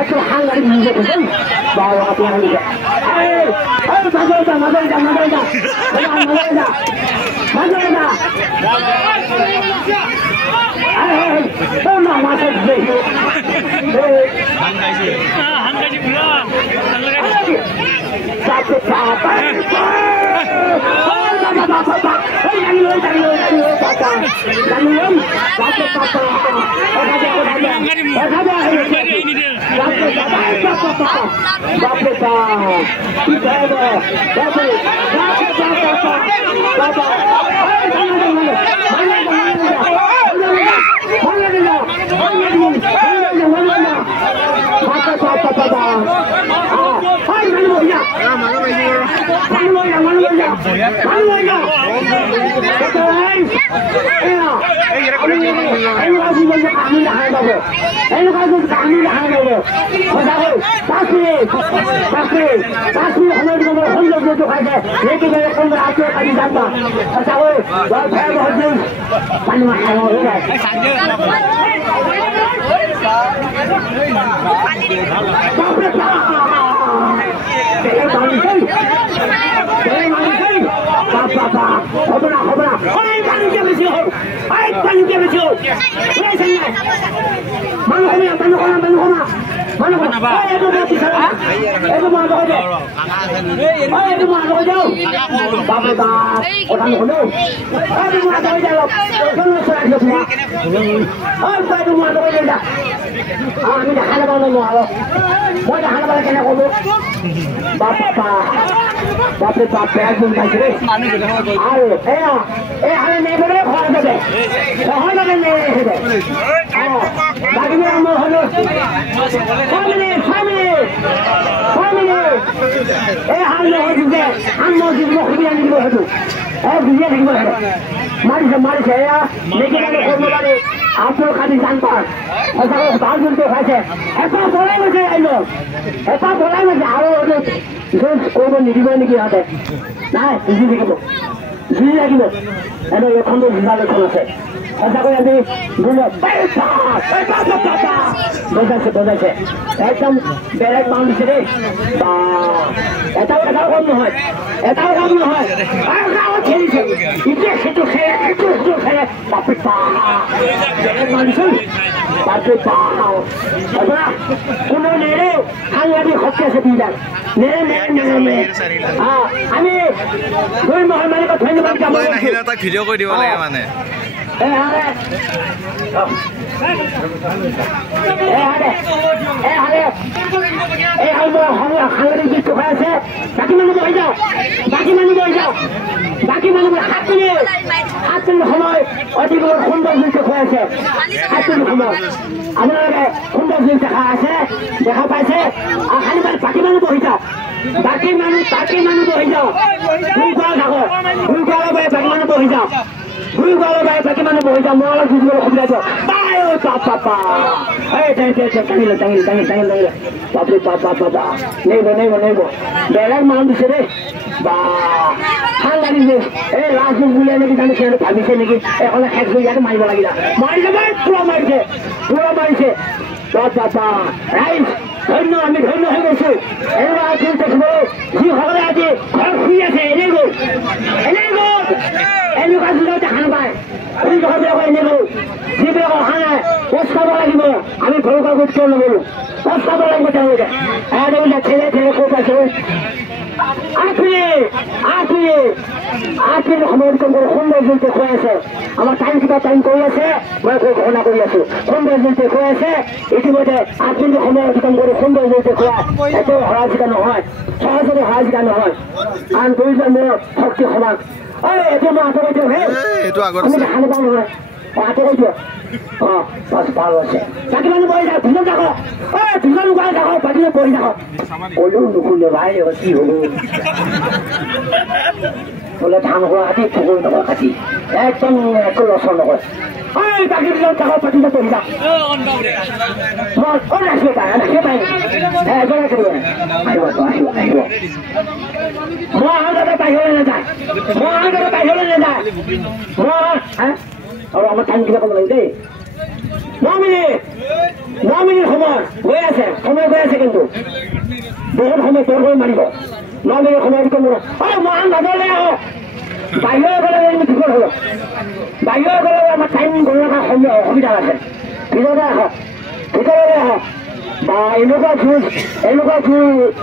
একটু হাঙ্গারি ভিজে দেবেন বাবা আপনি হাঙ্গিকে মাঝে যা মাঝে যা মাঝে যা মাঝে যা মাঝে যা না মাঝে দেখি হাঙ্গারি বুড়া চাপে চাপা বাপরে বাপরে একদম খাইছে রে আর এ আরে নেই বলে ভয় দেবে ভয় দেবে নেই দেবে বাকি আমার হলো সামনে এ হামলে হইছে আমরা জীবন খুবই আনন্দ হতো বুঝিয়ে থাকবো মারিছে দেখে গেলে কর্মকারী আপনার খালি জানতাম বাল জুলতে হয়েছে এটা বলাই গেছে আইলো এটা বলাই গেছে আরো করবো নিদিব নাকি হাতে নাই বুঝি থাকিব এটা এখন তো জিলা লক্ষণ আছে সঁচাকৈ আমি বজাইছে একদম বেলেগ মান দিছে দেই বা এটাও কম নহয় খেলিছে ইটোৱে সেইটো খেলে ইটো খেলে বাপৰে বেলেগ মান দিছে বাপৰে কোনো নেৰে সাংবাদিক শক্তি আছে তিনিটা নেৰে আমি দুই মহল মালিকক ধন্যবাদ তাক ভিডিঅ' কৰি দিব লাগে মানে সাংবাদিক যিটো হৈ আছে বাকী মানুহ বহি যাওঁ বাকী মানুহ 7 মিনিট সময় অতি সুন্দৰ দৃশ্য হৈ আছে 7 মিনিট সময় আপোনালোকে সুন্দৰ দৃশ্য দেখা পাইছে আৰু খালি বাকী মানুহ বহি যাওঁ বাকী মানুহ বহি যাওঁ দুই গড় থাকক দুই গড়ৰ বাই বাকী মানুহ বহি যাওঁ দুই গড়ৰ বাই বাকী মানুহ বহি যাওঁ মই অলপ বুজিবলৈ সুবিধা দিওঁ নেব বেলেগ মানুহ দিছে দেই বা সাংবাদিক যে এই লাষ্ট বুলি নেকি জানো সিহঁতে ভাবিছে নেকি এখনে শেষ কৰি ইয়াতে মাৰিব লাগিলা মাৰিছে পুৰা মাৰিছে ৰাইজ ধন্য আমি ধন্য হৈ গৈছো এনেকুৱা আছিল দেখিবলৈ যিসকলে আজি ঘৰত শুই আছে এনেই গ'ল এনেকুৱা যুগত দেখা নাপায় বিলাকৰ এনেই গ'ল যিবিলাক অহা নাই পস্তাব লাগিব আমি ঘৰৰ গোট কিয় নগ'লো পস্তাব লাগিব তেওঁলোকে ঠেলে ক'ত আছে 8 মিনিট সময় সুন্দৰ যোনটো হৈ আছে আমাৰ টাইম কৰি আছে মই ঘোষণা কৰি আছো সুন্দৰ যোনটো হৈ আছে ইতিমধ্যে 8 মিনিট সময় অতিক্ৰম কৰি সুন্দৰ যোনটো খোৱা একো হৰাজিকা নহয় সহজতে হৰাজিকা নহয় আন দুইজন মোৰ শক্তি সমান এইটো মই আঁতৰাই দিওঁ আমি দেখা নাপাওঁ নহয় আঁতৰাই দিওঁ ভাল আছে বাকী মানুহ বহি যাওক দুজন থাকক দুজন উগাই থাকক বাকী বহি থাকক ক'লেও নুশুনে ভাই কি হ'ব বোলে ধান হোৱা কাটি পুকুৰী নকৰা কাটি একদম একো লচৰ নকৰে বাকী দুজন থাকক বাকী বহি যাওক মই ৰাখিব পাই এজনে কৰিব আহিব মই আৰু যাতে বাহিৰলৈ নাযায় মই আৰু আমাৰ টাইম কিবা ক'ব লাগে দেই 9 মিনিট সময় গৈ আছে কিন্তু বহুত সময় তোৰ হৈ মাৰিব 9 মিনিট সময় মই নগলে আহক বাহিৰৰ গ'লে বিপদ হ'ব বাহিৰৰ গ'লে আমাৰ টাইম গণনা সময় অসুবিধা আছে ভিতৰতে আহক বা এনেকুৱা